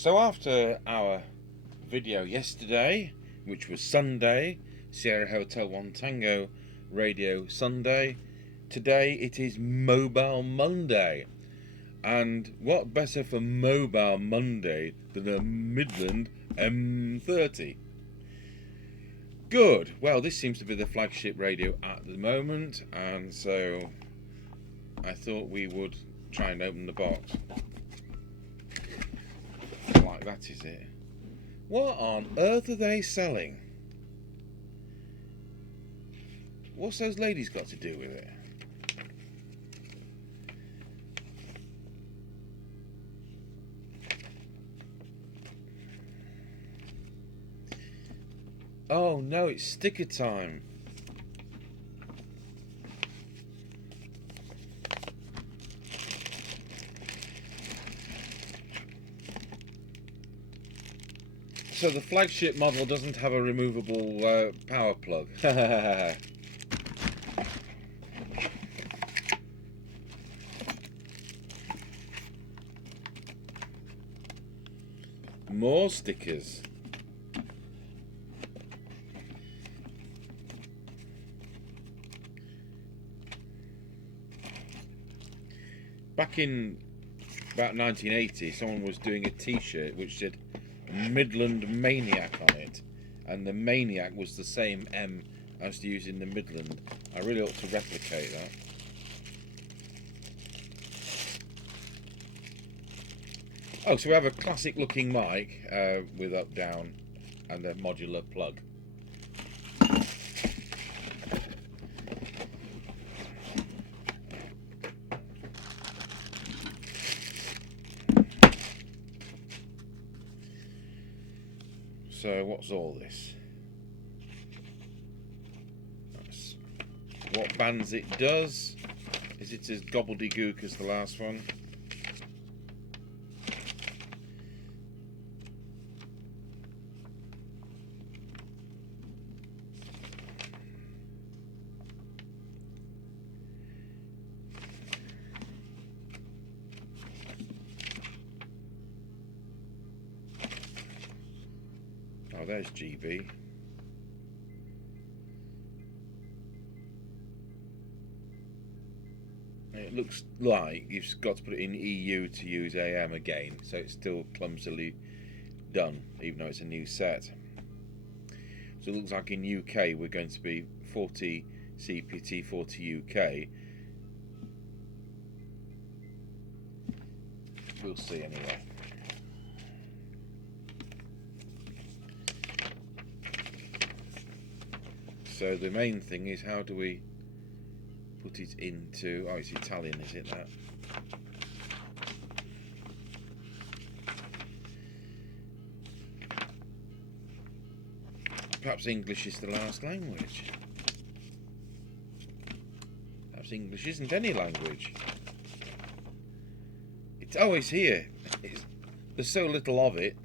So after our video yesterday, which was Sunday, Sierra Hotel 1 Tango Radio Sunday, today it is Mobile Monday. And what better for Mobile Monday than a Midland M30? Good. Well, this seems to be the flagship radio at the moment, and so I thought we would try and open the box. Like that, is it? What on earth are they selling? What's those ladies got to do with it? Oh no, it's sticker time. So the flagship model doesn't have a removable power plug. More stickers. Back in about 1980, someone was doing a t-shirt which said Midland Maniac on it, and the Maniac was the same M as used in the Midland. I really ought to replicate that. Oh, so we have a classic looking mic with up, down and a modular plug. So what's all this? That's what bands it does. Is it as gobbledygook as the last one? Oh, there's GB. It looks like you've got to put it in EU to use AM again, so it's still clumsily done, even though it's a new set. So it looks like in UK we're going to be 40 CPT, 40 UK. We'll see anyway. So the main thing is, how do we put it into... Oh, it's Italian, is it, that? Perhaps English is the last language. Perhaps English isn't any language. Oh, it's here. There's so little of it.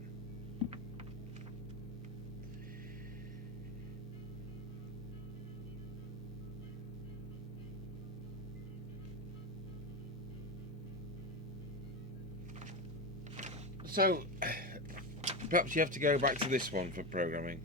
So, perhaps you have to go back to this one for programming.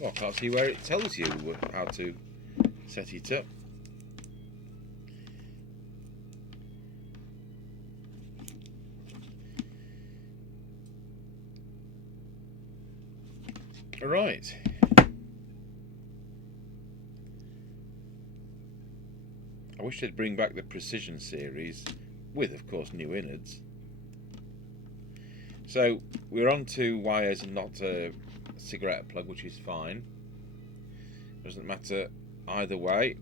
Well, I can't see where it tells you how to set it up. Right. I wish they'd bring back the Precision series with, of course, new innards. So we're on to wires and not a cigarette plug, which is fine. Doesn't matter either way.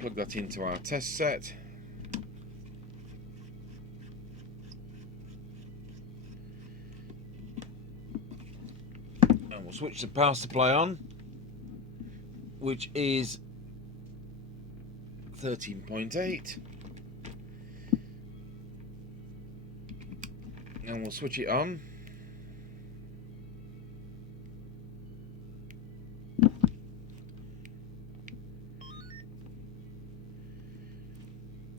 Plug that into our test set. And we'll switch the power supply on, which is 13.8. And we'll switch it on.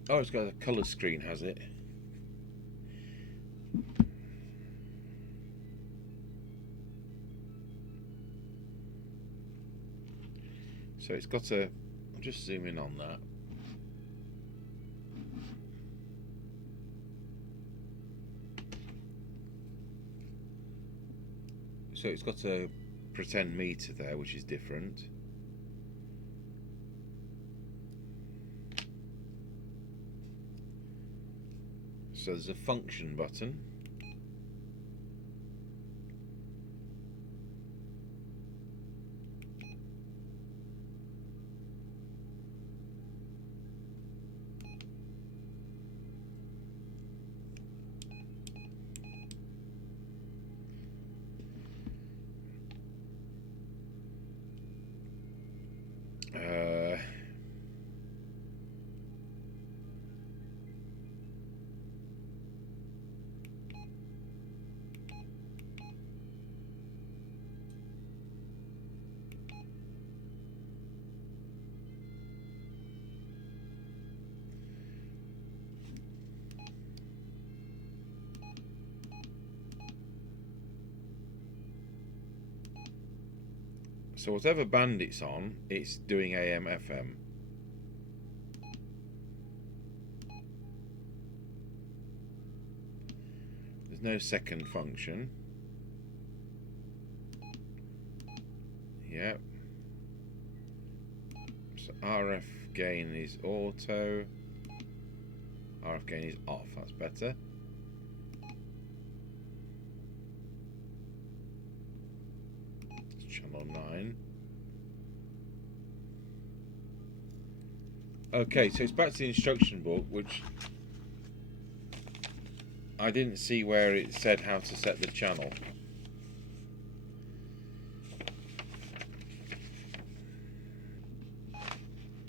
Oh, it's got a colour screen, has it? So it's got a... I'll just zoom in on that. So it's got a pretend meter there, which is different. So there's a function button. So whatever band it's on, it's doing AM, FM. There's no second function. Yep. So RF gain is auto. RF gain is off, that's better. Channel 9. Okay, so it's back to the instruction book, which I didn't see where it said how to set the channel.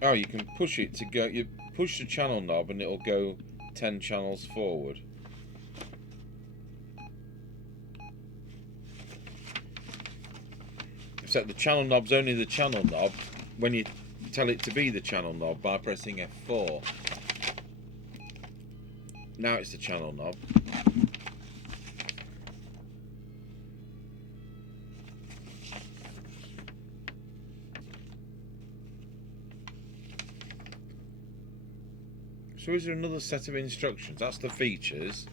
Oh, you can push it to go. You push the channel knob and it'll go 10 channels forward. Except the channel knob's only the channel knob when you tell it to be the channel knob by pressing F4. Now it's the channel knob. So is there another set of instructions? That's the features.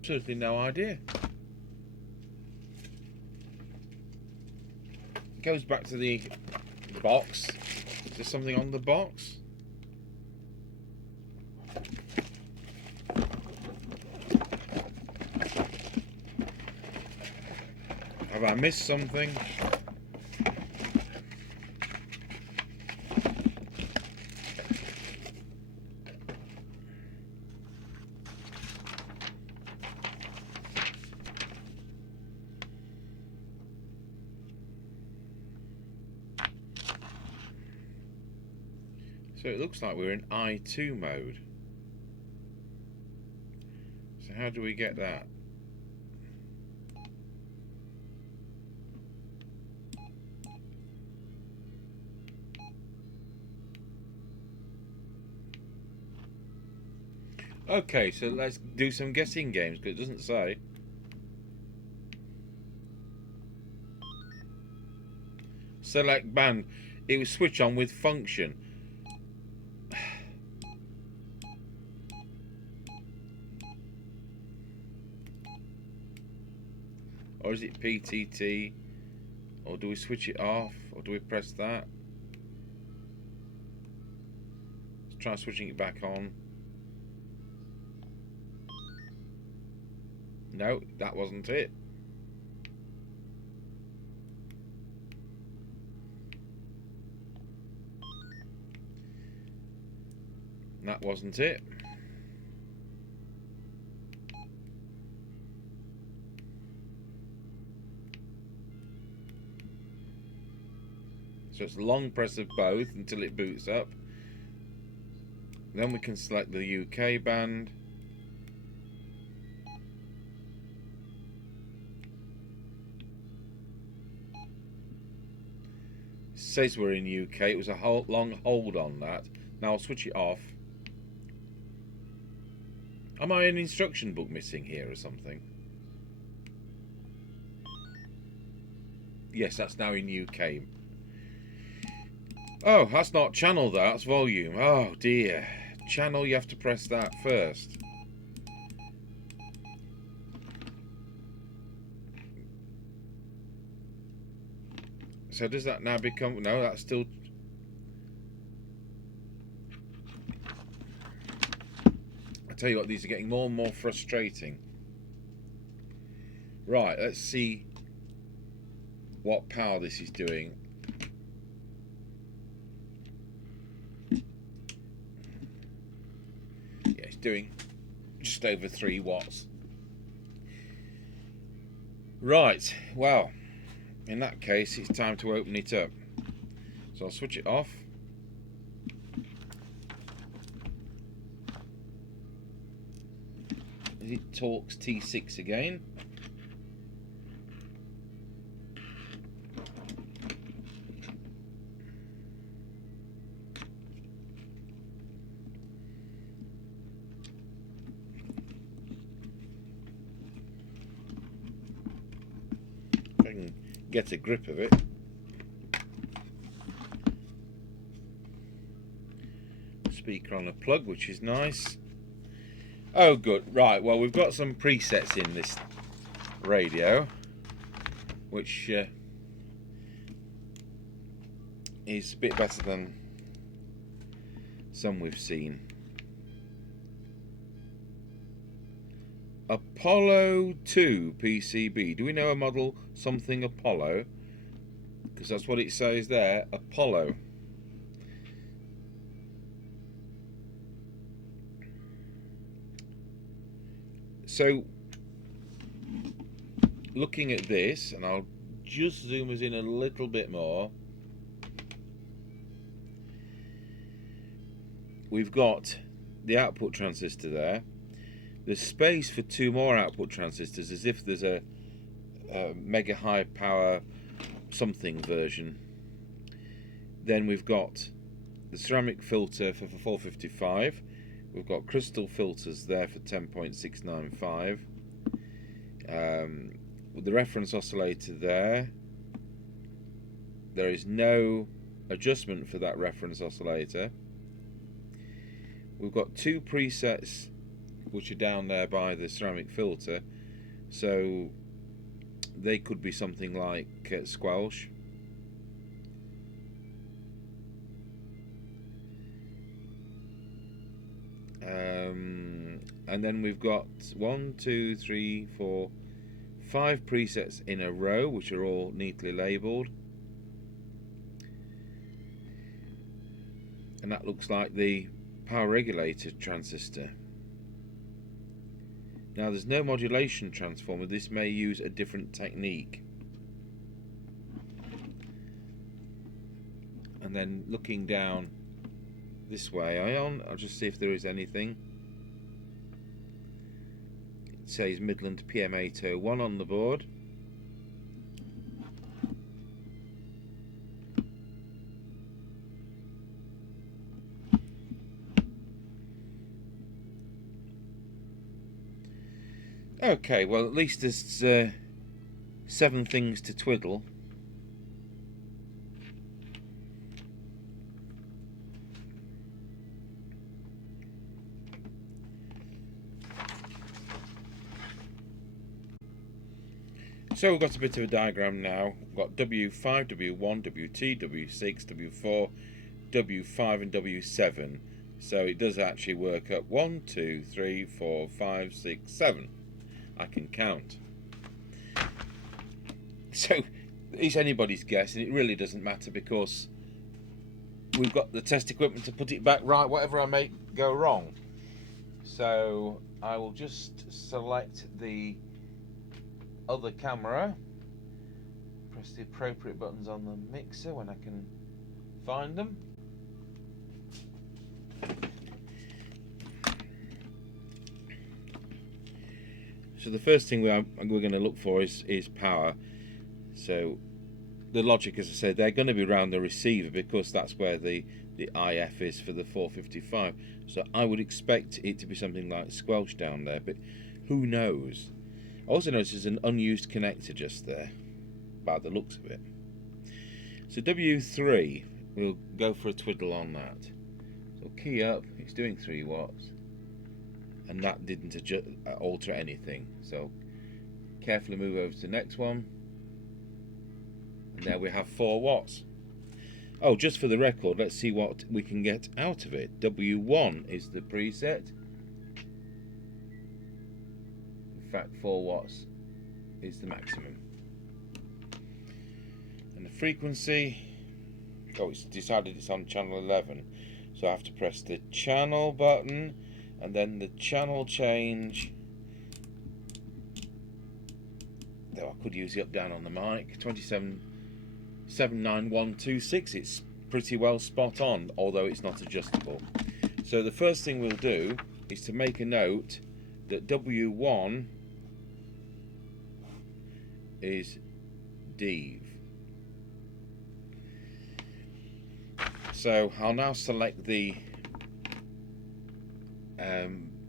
Absolutely no idea. It goes back to the box. Is there something on the box? Have I missed something? So it looks like we're in I2 mode. So how do we get that? Okay, so let's do some guessing games, because it doesn't say. Select band. It was switch on with function. Or is it PTT? Or do we switch it off? Or do we press that? Let's try switching it back on. No, that wasn't it. That wasn't it. So it's a long press of both until it boots up. Then we can select the UK band. It says we're in UK. It was a long hold on that. Now I'll switch it off. Am I an instruction book missing here or something? Yes, that's now in UK. Oh, that's not channel, that's volume. Oh dear. Channel, you have to press that first. So does that now become... No, that's still... I tell you what, these are getting more and more frustrating. Right, let's see what power this is doing. Yeah, it's doing just over 3 watts. Right, well, in that case, it's time to open it up. So I'll switch it off. It talks T6 again. If I can get a grip of it. Speaker on a plug, which is nice. Oh good, right, well we've got some presets in this radio which is a bit better than some we've seen. Apollo 2 PCB. Do we know a model something Apollo? Because that's what it says there, Apollo. So, looking at this, and I'll just zoom us in a little bit more, we've got the output transistor there. There's space for 2 more output transistors, as if there's a mega high power something version. Then we've got the ceramic filter for 455. We've got crystal filters there for 10.695. With the reference oscillator there, there is no adjustment for that reference oscillator. We've got 2 presets which are down there by the ceramic filter, so they could be something like squelch. And then we've got 1, 2, 3, 4, 5 presets in a row, which are all neatly labelled. And that looks like the power regulator transistor. Now there's no modulation transformer. This may use a different technique. And then looking down this way, I'll just see if there is anything. It says Midland PM801 on the board. Okay, well at least there's 7 things to twiddle. So we've got a bit of a diagram now. We've got W5, W1, WT, W6, W4, W5 and W7. So it does actually work up 1, 2, 3, 4, 5, 6, 7. I can count. So it's anybody's guess, and it really doesn't matter because we've got the test equipment to put it back right, whatever I make go wrong. So I will just select the other camera, press the appropriate buttons on the mixer when I can find them. So the first thing we're going to look for is power. So the logic, as I said, they're going to be around the receiver because that's where the IF is for the 455. So I would expect it to be something like squelch down there, but who knows? I also notice there's an unused connector just there, by the looks of it. So W3, we'll go for a twiddle on that. So key up, it's doing 3 watts, and that didn't alter anything. So carefully move over to the next one. There we have 4 watts. Oh, just for the record, let's see what we can get out of it. W1 is the preset. In fact, 4 watts is the maximum. And the frequency, oh, it's decided it's on channel 11. So I have to press the channel button and then the channel change. Though I could use the up down on the mic. 27.79126, it's pretty well spot on, although it's not adjustable. So the first thing we'll do is to make a note that W1 is Dev. So I'll now select the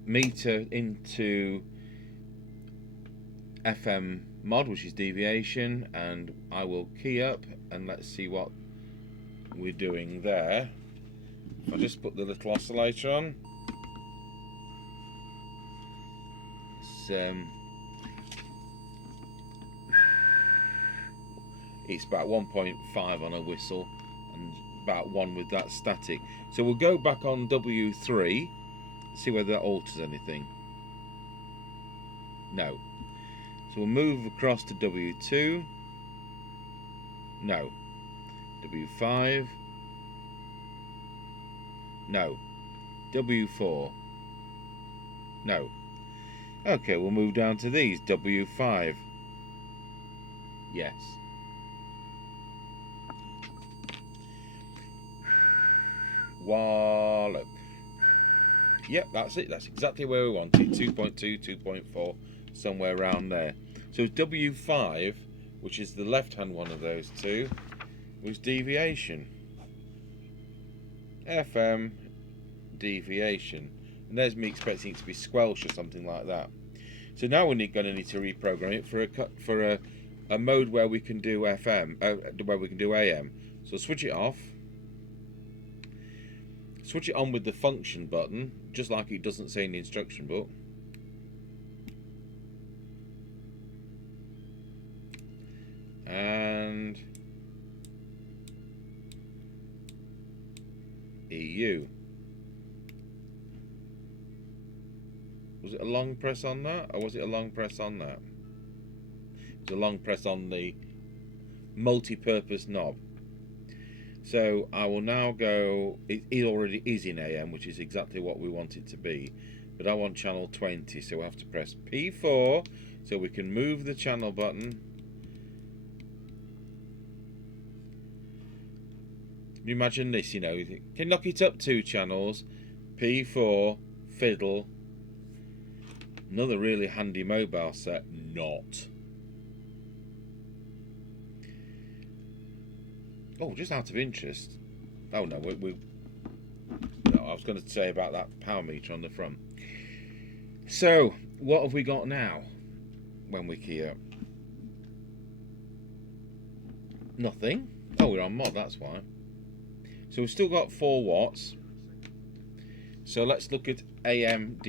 meter into FM mod, which is deviation, and I will key up and let's see what we're doing there. I'll just put the little oscillator on. It's about 1.5 on a whistle and about 1 with that static. So we'll go back on W3, see whether that alters anything. No. So we'll move across to W2. No. W5. No. W4. No. Okay, we'll move down to these. W5. Yes. Wallow. Yep, that's it. That's exactly where we want it. 2.2, 2.4, somewhere around there. So W5, which is the left-hand one of those two, was deviation. FM, deviation. And there's me expecting it to be squelch or something like that. So now we're going to need to reprogram it for a mode where we can do FM, where we can do AM. So switch it off. Switch it on with the function button, just like it doesn't say in the instruction book. And EU. Was it a long press on that, or was it a long press on that? It was a long press on the multi-purpose knob. So I will now go, it already is in AM, which is exactly what we want it to be, but I want channel 20, so we'll have to press P4 so we can move the channel button. You imagine this, you know, you can knock it up 2 channels, P4, fiddle, another really handy mobile set, not. Oh, just out of interest. Oh no, no, I was going to say about that power meter on the front. So, what have we got now when we key up? Nothing. Oh, we're on mod, that's why. So we've still got 4 watts. So let's look at AM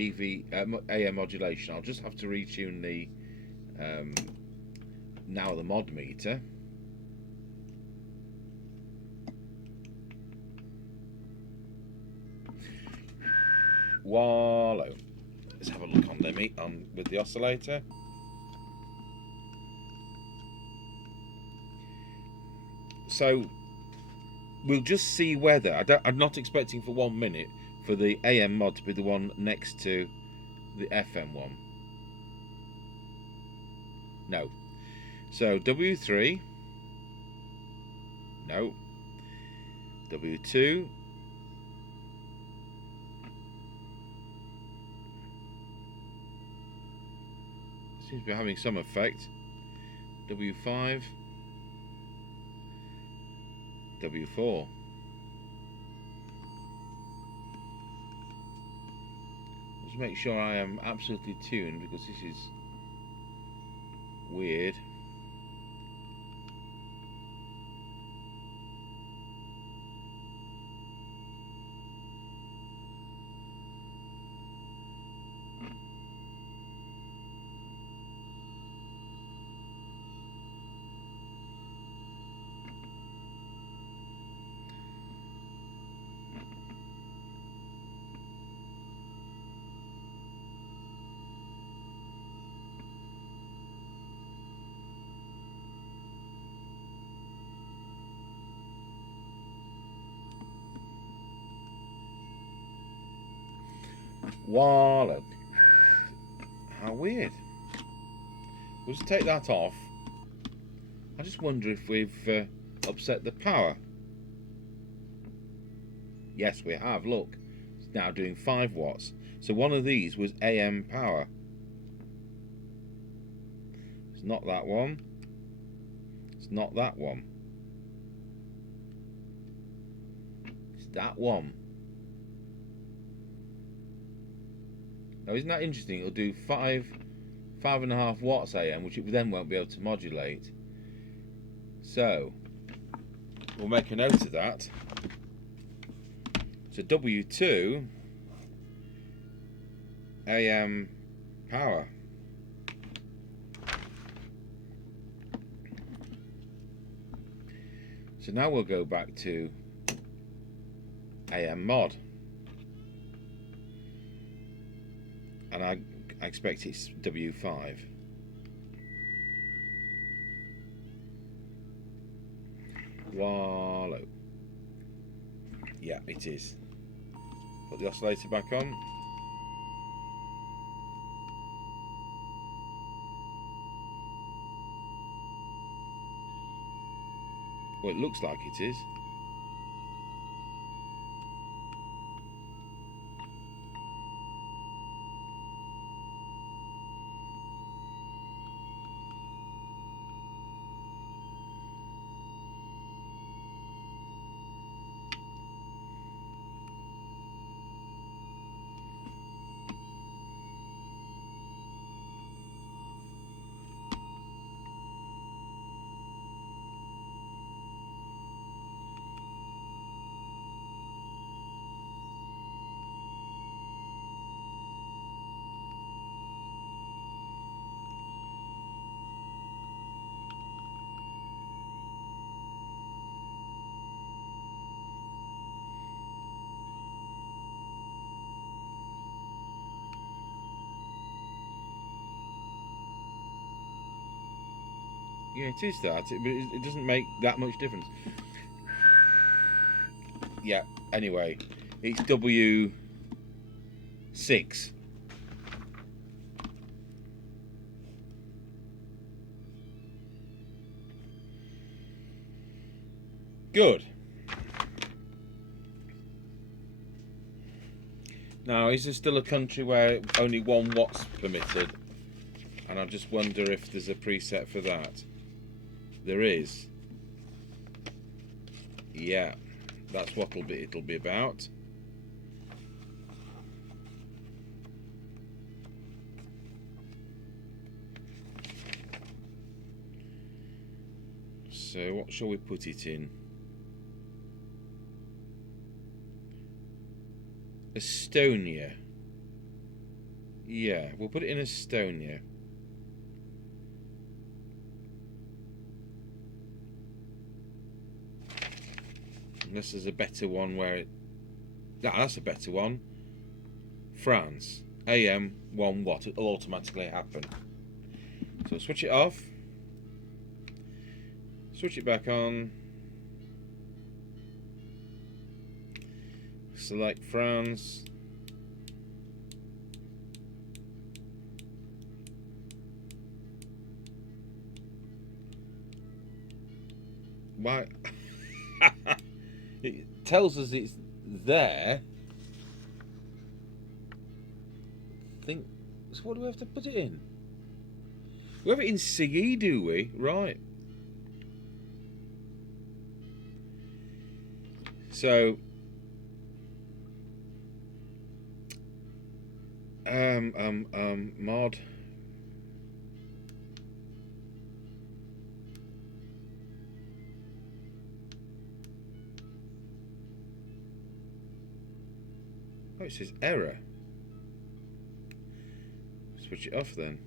modulation. I'll just have to retune the now the mod meter. Wallow. Let's have a look on the with the oscillator. So we'll just see whether I'm not expecting for 1 minute for the AM mod to be the one next to the FM one. No. So W3. No. W2. Seems to be having some effect. W5. W4. Just make sure I am absolutely tuned, because this is weird. Wallow. How weird. We'll just take that off. I just wonder if we've upset the power. Yes, we have. Look, it's now doing 5 watts. So one of these was AM power. It's not that one. It's not that one. It's that one. Now, isn't that interesting? It'll do 5.5 watts AM, which it then won't be able to modulate. So we'll make a note of that. So W2 AM power. So now we'll go back to AM mod. And I expect it's W5. Wallow. Yeah, it is. Put the oscillator back on. Well, it looks like it is. Yeah, it is that, but it doesn't make that much difference. Yeah, anyway, it's W6. Good. Now, is there still a country where only 1 watt's permitted? And I just wonder if there's a preset for that. There is. Yeah, that's what it'll be about. So what shall we put it in? Estonia. Yeah, we'll put it in Estonia. Unless there's a better one where it... that's a better one. France. AM 1 watt. It'll automatically happen. So switch it off. Switch it back on. select France. Why? It tells us it's there. Think. So what do we have to put it in? We have it in CE, do we? Right. So mod. Oh, it says error. Switch it off then.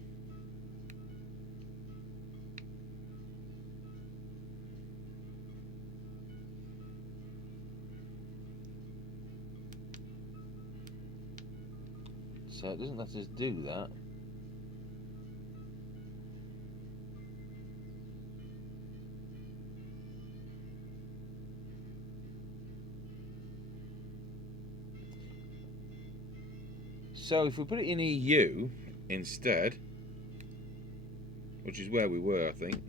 So it doesn't let us do that. So if we put it in EU instead, which is where we were, I think.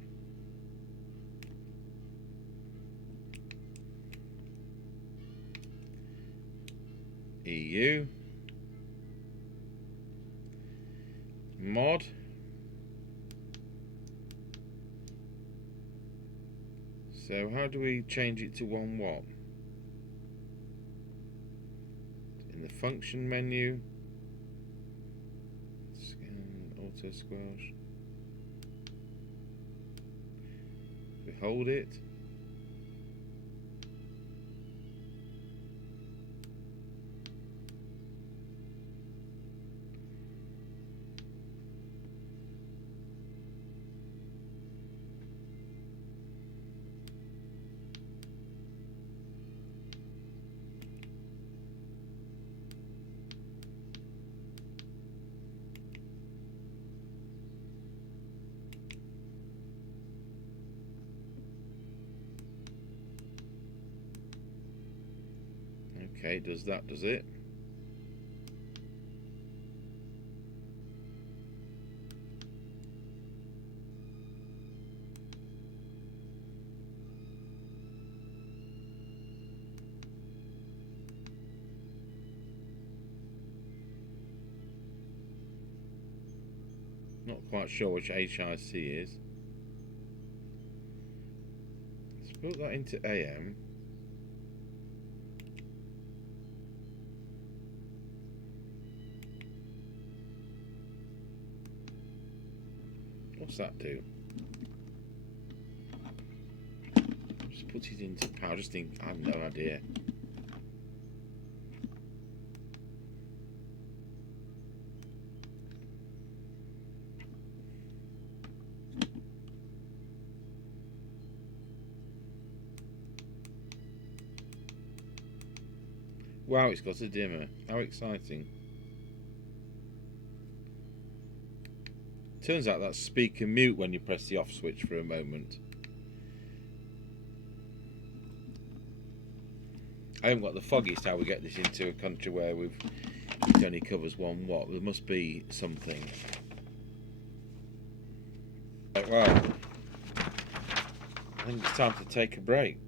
EU. Mod. So how do we change it to what? In the function menu. Scan, auto squelch. We hold it. Okay, does that, does it? Not quite sure which HIC is. Let's put that into AM. What's that do? Just put it into power. Just think, I have no idea. Wow, it's got a dimmer. How exciting. Turns out that's speaker mute when you press the off switch for a moment. I haven't got the foggiest how we get this into a country where it only covers 1 watt. There must be something. Well, I think it's time to take a break.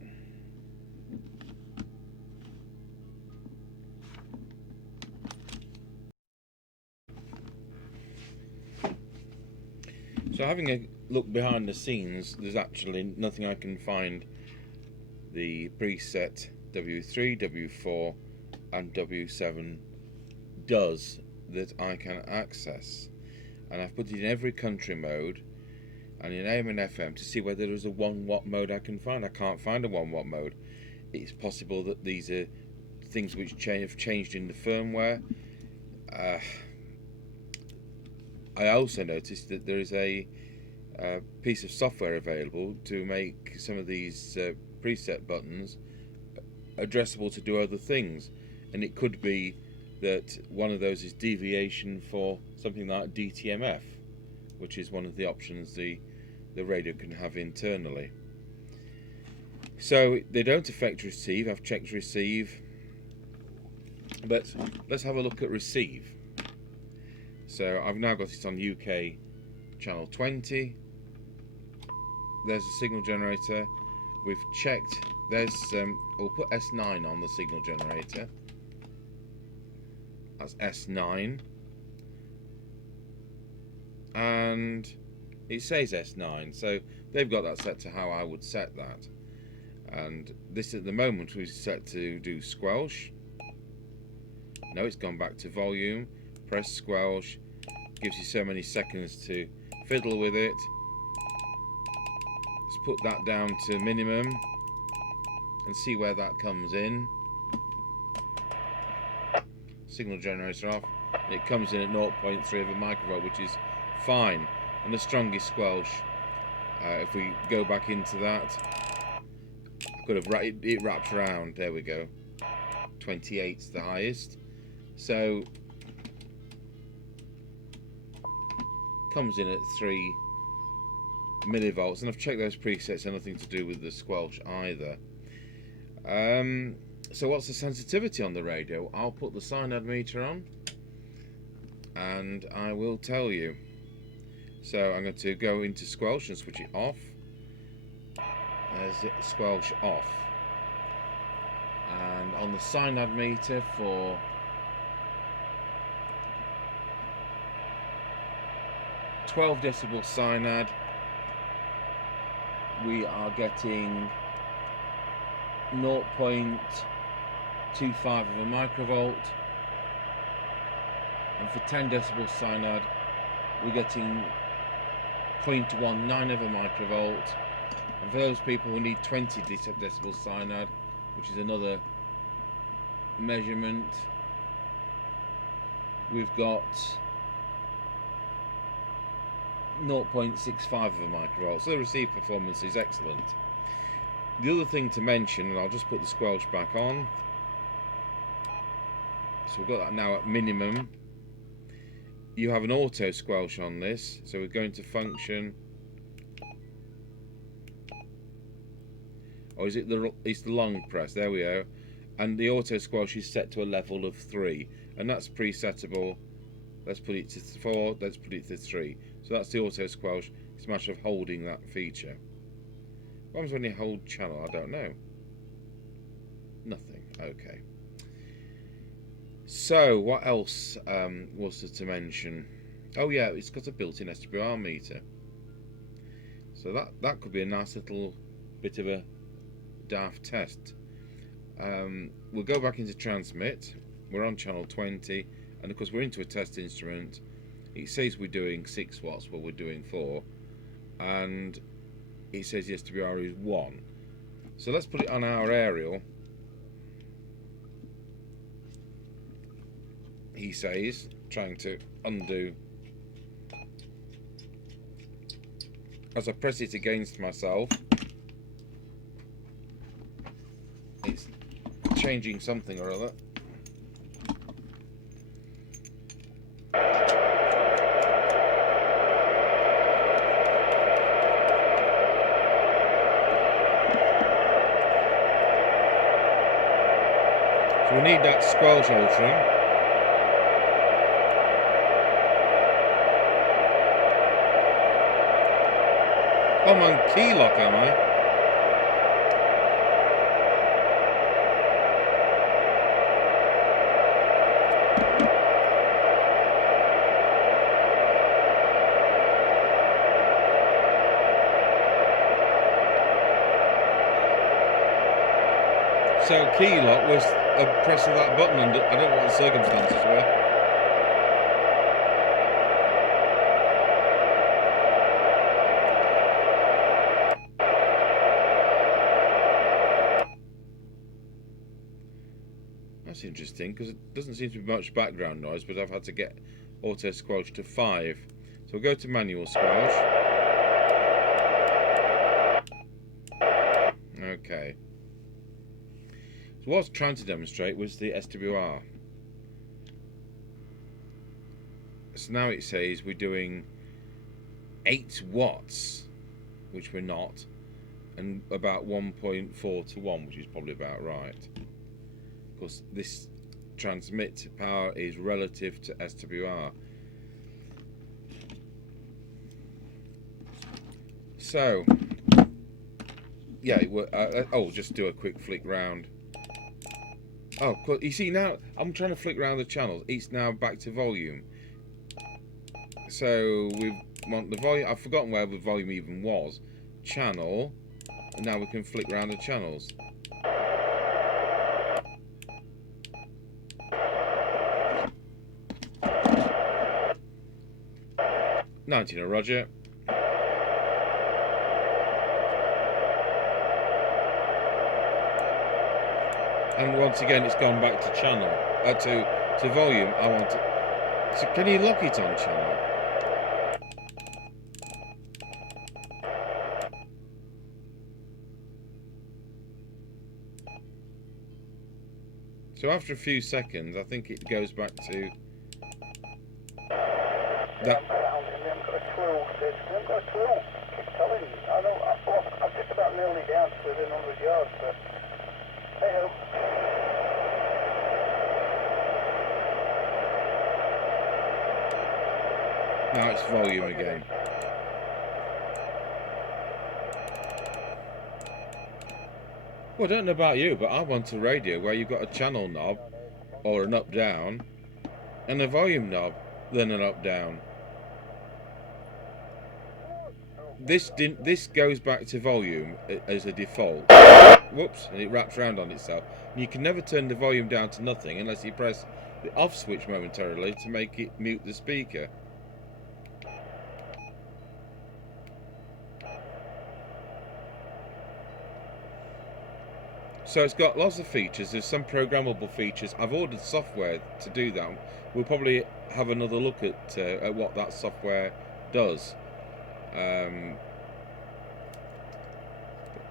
So having a look behind the scenes, there's actually nothing I can find the preset W3, W4 and W7 does that I can access. And I've put it in every country mode and in AM and FM to see whether there's a 1 watt mode I can find. I can't find a 1 watt mode. It's possible that these are things which have changed in the firmware. I also noticed that there is a piece of software available to make some of these preset buttons addressable to do other things, and it could be that one of those is deviation for something like DTMF, which is one of the options the radio can have internally. So they don't affect receive. I've checked receive. But let's have a look at receive. So I've now got it on UK channel 20. There's a signal generator. We've checked. There's we'll put S9 on the signal generator. That's S9. And it says S9, so they've got that set to how I would set that. And this at the moment we've set to do squelch. No, it's gone back to volume. Press squelch. Gives you so many seconds to fiddle with it. Let's put that down to minimum and see where that comes in. Signal generator off. And it comes in at 0.3 of a microvolt, which is fine. And the strongest squelch, if we go back into that, I could have it wrapped around. There we go. 28's the highest. So comes in at 3 millivolts, and I've checked those presets. Are nothing to do with the squelch either. So what's the sensitivity on the radio? I'll put the cyanide meter on, and I will tell you. So I'm going to go into squelch and switch it off. There's it, squelch off. And on the cyanide meter for .12 decibel cyanide, we are getting 0.25 of a microvolt, and for 10 decibel cyanide we're getting 0.19 of a microvolt. And for those people who need 20 decibel cyanide, which is another measurement, we've got 0.65 of a microvolt. So the receive performance is excellent. The other thing to mention, and I'll just put the squelch back on. So we've got that now at minimum. You have an auto squelch on this, so we're going to function. Or is it it's the long press? There we go. And the auto squelch is set to a level of 3, and that's presettable. Let's put it to 4. Let's put it to 3. So that's the auto squelch. It's a matter of holding that feature. What happens when you hold channel? I don't know. Nothing. Okay. So what else was there to mention? Oh yeah, it's got a built-in SWR meter. So that could be a nice little bit of a daft test. We'll go back into transmit. We're on channel 20, and of course we're into a test instrument. It says we're doing 6 watts, but we're doing 4, and it says the SWR is 1. So let's put it on our aerial. He says, trying to undo. As I press it against myself, it's changing something or other. So we need that squelch altering. Oh, I'm on key lock, am I? So key lock was a press of that button, and I don't know what the circumstances were. That's interesting, because it doesn't seem to be much background noise, but I've had to get auto squelch to 5. So we'll go to manual squelch. Okay. So what I was trying to demonstrate was the SWR. So now it says we're doing 8 watts, which we're not, and about 1.4 to 1, which is probably about right. Of course, this transmit power is relative to SWR. So yeah, I'll just do a quick flick round. Oh, cool. You see now I'm trying to flick around the channels. It's now back to volume. So we want the volume. I've forgotten where the volume even was. Channel, and now we can flick around the channels. $19, Roger. And once again, it's gone back to channel, to volume. I want it. So can you lock it on channel? So after a few seconds, I think it goes back to that. I'm just about nearly down to within 100 yards, but hey ho. Now it's volume again. Well, I don't know about you, but I want a radio where you've got a channel knob, or an up-down, and a volume knob, then an up-down. This goes back to volume as a default. Whoops, and it wraps around on itself. And you can never turn the volume down to nothing unless you press the off switch momentarily to make it mute the speaker. So it's got lots of features. There's some programmable features. I've ordered software to do that. We'll probably have another look at what that software does.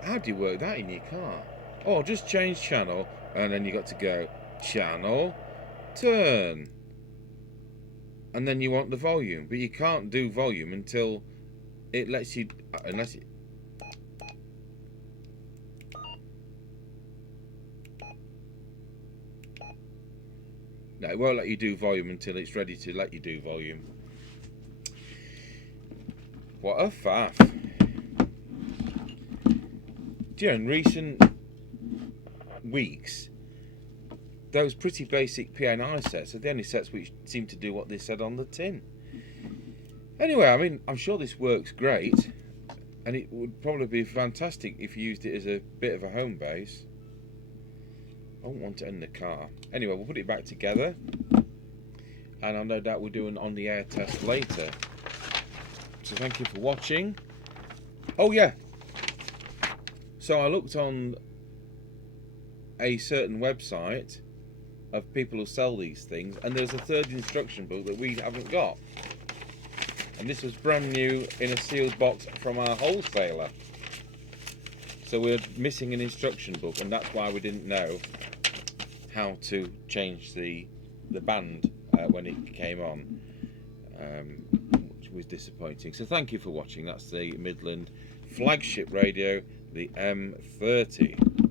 How do you work that in your car? Oh, just change channel, and then you got to go channel, turn, and then you want the volume. But you can't do volume until it lets you, unless it. No, it won't let you do volume until it's ready to let you do volume. What a faff. In recent weeks, those pretty basic PNI sets are the only sets which seem to do what they said on the tin. Anyway, I mean, I'm sure this works great, and it would probably be fantastic if you used it as a bit of a home base. I won't want it in the car. Anyway, we'll put it back together, and I no doubt we'll do an on-the-air test later. So thank you for watching. Oh yeah, so I looked on a certain website of people who sell these things, and there's a third instruction book that we haven't got. And this was brand new in a sealed box from our wholesaler. So we're missing an instruction book, and that's why we didn't know how to change the band when it came on, which was disappointing. So thank you for watching. That's the Midland flagship radio, the M30.